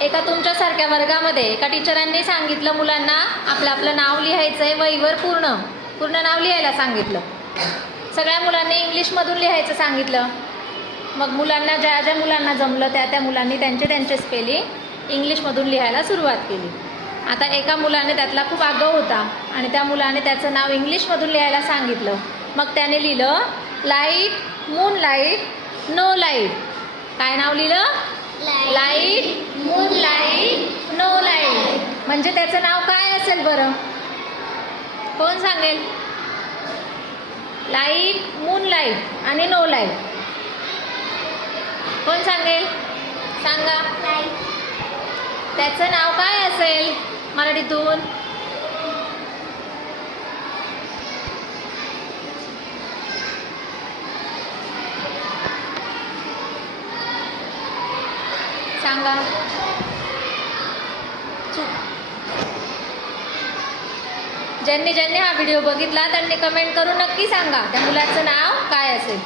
एका तुमच्यासारख्या वर्गामध्ये एका टीचरांनी सांगितलं मुलांना आपलं आपलं नाव लिहायचं आहे, वहीवर पूर्ण नाव लिहायला सांगितलं. सगळ्या मुलांनी इंग्लिशमधून लिहायचं सांगितलं. मग मुलांना ज्या मुलांना जमलं त्या मुलांनी त्यांचे स्पेलिंग इंग्लिशमधून लिहायला सुरुवात केली. आता एका मुलाने त्यातला खूप आगाऊ होता आणि त्या मुलाने त्याचं नाव इंग्लिशमधून लिहायला सांगितलं. मग त्याने लिहिलं लाईट, मूनलाईट, नो लाईट. काय नाव लिहिलं? Light, moonlight, no light. म्हणजे त्याचं नाव काय असेल बरं? कोण सांगेल? लाईट, मूनलाईट आणि नो लाईट. कोण सांगेल? सांगा. त्याचं नाव काय असेल मराठीतून? सांगा. ज्यांनी हा व्हिडिओ बघितला त्यांनी कमेंट करून नक्की सांगा त्या मुलाचं नाव काय असेल.